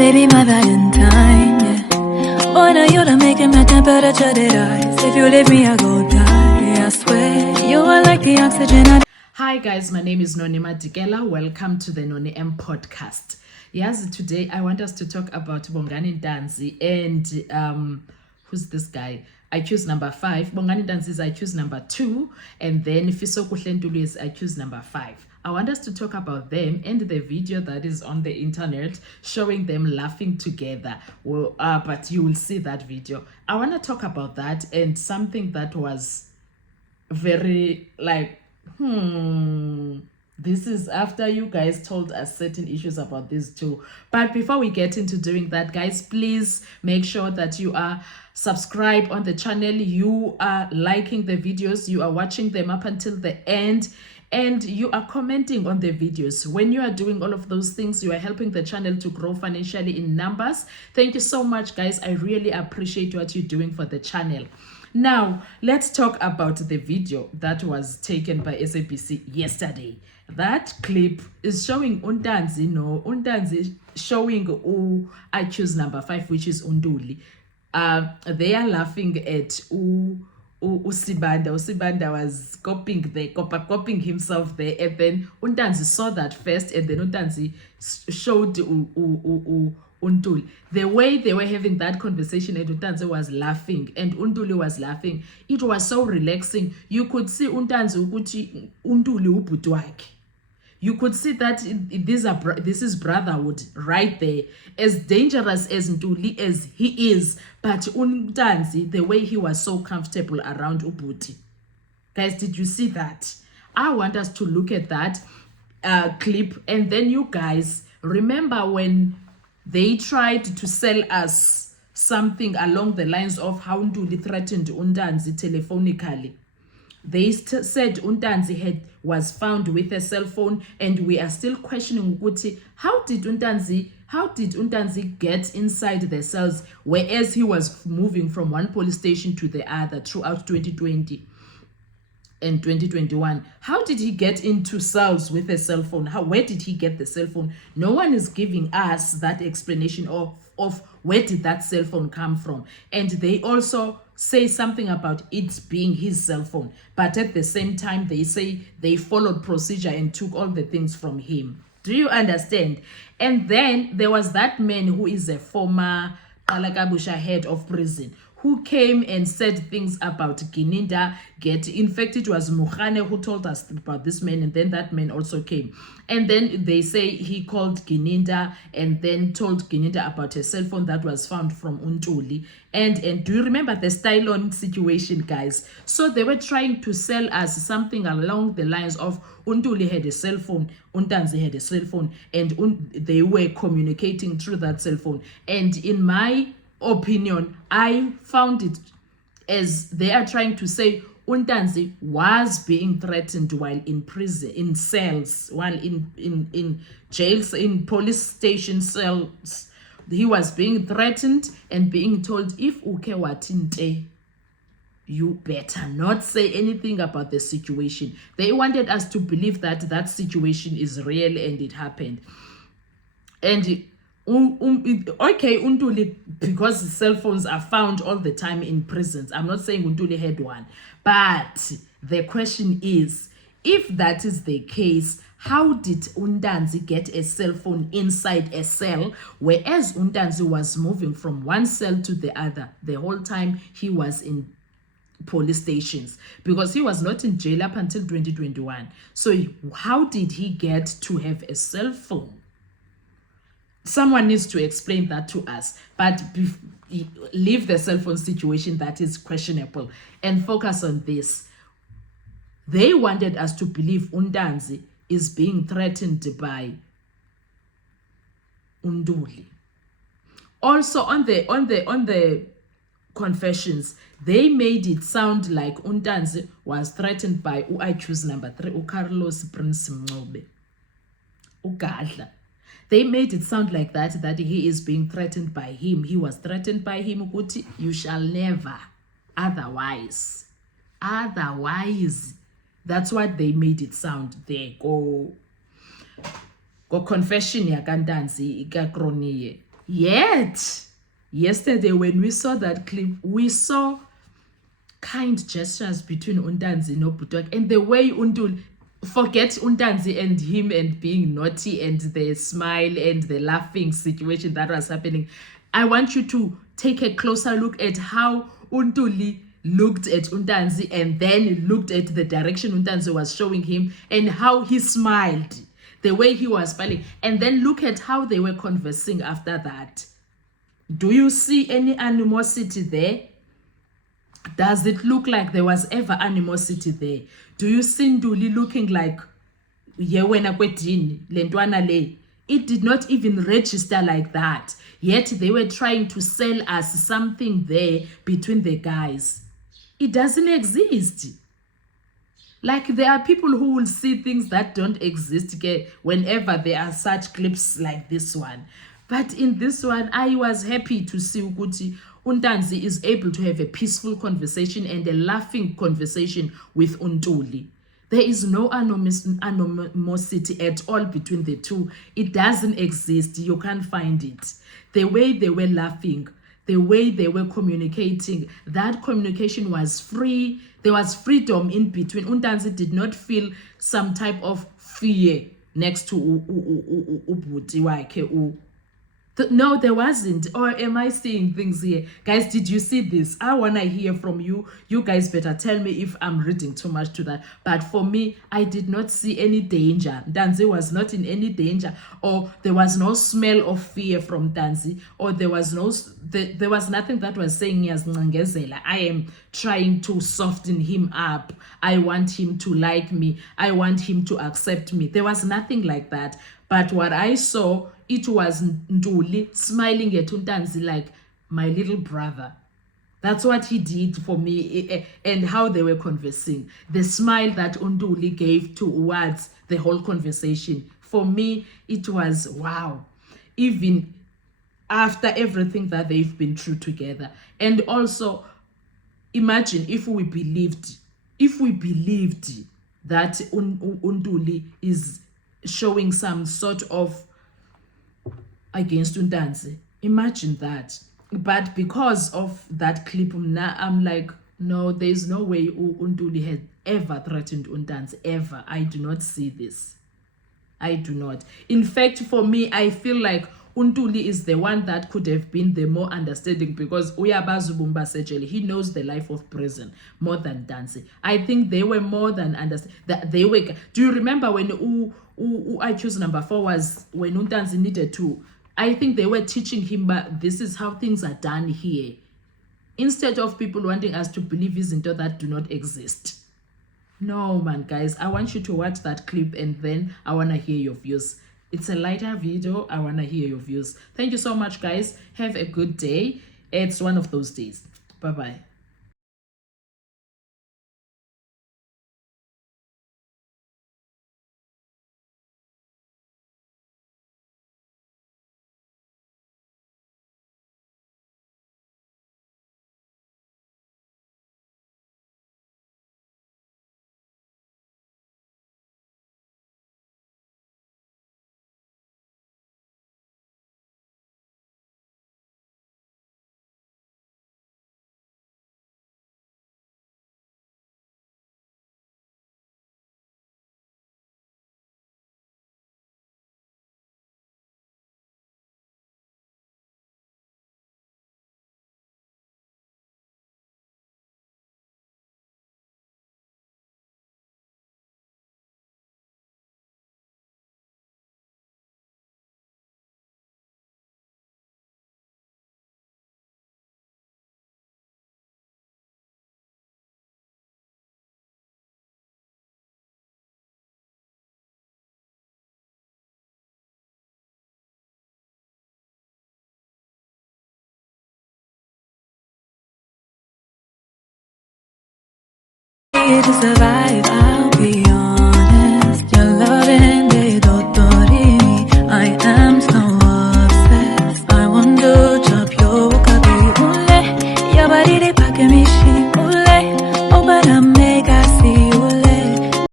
baby, my Valentine, yeah. Boy, now you're making my temperature rise. If you leave me, I go die. I swear, you are like the oxygen. Hi guys, my name is Noni Madikela. Welcome to the Noni M podcast. Yes, today I want us to talk about Bongani Ntanzi and who's this guy? I choose number 5. Bongani Ntanzi is I choose number 2, and then Fiso Kuhlentulu is I choose number 5. I want us to talk about them and the video that is on the internet showing them laughing together. Well, but you will see that video. I want to talk about that and something that was very like, this is after you guys told us certain issues about these two. But before we get into doing that, guys, please make sure that you are subscribed on the channel, you are liking the videos, you are watching them up until the end, and you are commenting on the videos. When you are doing all of those things, you are helping the channel to grow financially in numbers. Thank you so much, guys. I really appreciate what you're doing for the channel. Now, let's talk about the video that was taken by SABC yesterday. That clip is showing Untanzi showing who I choose number 5, which is Unduli. They are laughing at Usibanda. Usibanda was copying himself there, and then Untanzi saw that first, and then Untanzi showed Untuli. The way they were having that conversation, and Untanzi was laughing and Untuli was laughing. It was so relaxing. You could see Untanzi ukuthi Untuli ubhuti wakhe. You could see that this is brotherhood right there. As dangerous as Ntuli as he is, but Untanzi, the way he was so comfortable around Ubhuti. Guys, did you see that? I want us to look at that clip, and then you guys remember when they tried to sell us something along the lines of how Ntuli threatened Untanzi telephonically. They said Untanzi was found with a cell phone, and we are still questioning Ukuthi, how did Untanzi get inside the cells, whereas he was moving from one police station to the other throughout 2020 and 2021. How did he get into cells with a cell phone? Where did he get the cell phone? No one is giving us that explanation of where did that cell phone come from. And they also say something about it being his cell phone, but at the same time they say they followed procedure and took all the things from him. Do you understand? And then there was that man who is a former Qalakabusha head of prison, who came and said things about Gininda in fact, it was Mukhane who told us about this man, and then that man also came. And then they say he called Gininda and then told Gininda about a cell phone that was found from Untuli. And do you remember the Stylon situation, guys? So they were trying to sell us something along the lines of Untuli had a cell phone, Untanzi had a cell phone, and they were communicating through that cell phone. And in my opinion, I found it as they are trying to say Untanzi was being threatened while in prison, in cells, while in jails, in police station cells. He was being threatened and being told, if uke watinte, you better not say anything about the situation. They wanted us to believe that that situation is real and it happened. And okay, Untuli, because cell phones are found all the time in prisons. I'm not saying Untuli had one, but the question is, if that is the case, how did Untanzi get a cell phone inside a cell, whereas Untanzi was moving from one cell to the other the whole time he was in police stations? Because he was not in jail up until 2021. So how did he get to have a cell phone? Someone needs to explain that to us, but leave the cell phone situation that is questionable and focus on this. They wanted us to believe Untanzi is being threatened by Unduli. Also on the confessions, they made it sound like Untanzi was threatened by I choose number 3, Carlos Prince Mncube, Ugadla. They made it sound like that he is being threatened by him. He was threatened by him, Kuti, you shall never, otherwise. That's what they made it sound there. Go confession ya Ntanzi ikakroniye. Yet, yesterday when we saw that clip, we saw kind gestures between Untanzi and Butwak, and the way forget Untanzi and him and being naughty and the smile and the laughing situation that was happening. I want you to take a closer look at how Untuli looked at Untanzi and then looked at the direction Untanzi was showing him and how he smiled, the way he was smiling, and then look at how they were conversing after that. Do you see any animosity there? Does it look like there was ever animosity there? Do you see Nduli looking like yewena kwedini lentwana le? It did not even register like that. Yet they were trying to sell us something there between the guys. It doesn't exist. Like, there are people who will see things that don't exist whenever there are such clips like this one. But in this one, I was happy to see Ukuthi Untanzi is able to have a peaceful conversation and a laughing conversation with Untuli. There is no animosity at all between the two. It doesn't exist. You can't find it. The way they were laughing, the way they were communicating, that communication was free. There was freedom in between. Untanzi did not feel some type of fear next to Ubuti wakhe. No, there wasn't. Or am I seeing things here? Guys, did you see this? I want to hear from you. You guys better tell me if I'm reading too much to that. But for me, I did not see any danger. Danzi was not in any danger. Or there was no smell of fear from Danzi. Or there was nothing that was saying as Ngangezela, I am trying to soften him up. I want him to like me. I want him to accept me. There was nothing like that. But what I saw, it was Nduli smiling at Untanzi like my little brother. That's what he did for me, and how they were conversing. The smile that Nduli gave towards the whole conversation. For me, it was wow. Even after everything that they've been through together. And also, imagine if we believed that Untuli is showing some sort of against Untanzi. Imagine that. But because of that clip, now I'm like, no, there's no way Untuli had ever threatened Untanzi, ever. I do not see this. I do not. In fact, for me, I feel like Untuli is the one that could have been the more understanding, because Uyabazi Bumba Sejele, he knows the life of prison more than Danzi. I think they were more than understand. They were. Do you remember when I choose number 4 was when Untanzi needed to? I think they were teaching him, but this is how things are done here. Instead of people wanting us to believe izinto that do not exist. No, man, guys, I want you to watch that clip and then I want to hear your views. It's a lighter video. I want to hear your views. Thank you so much, guys. Have a good day. It's one of those days. Bye-bye. To survive.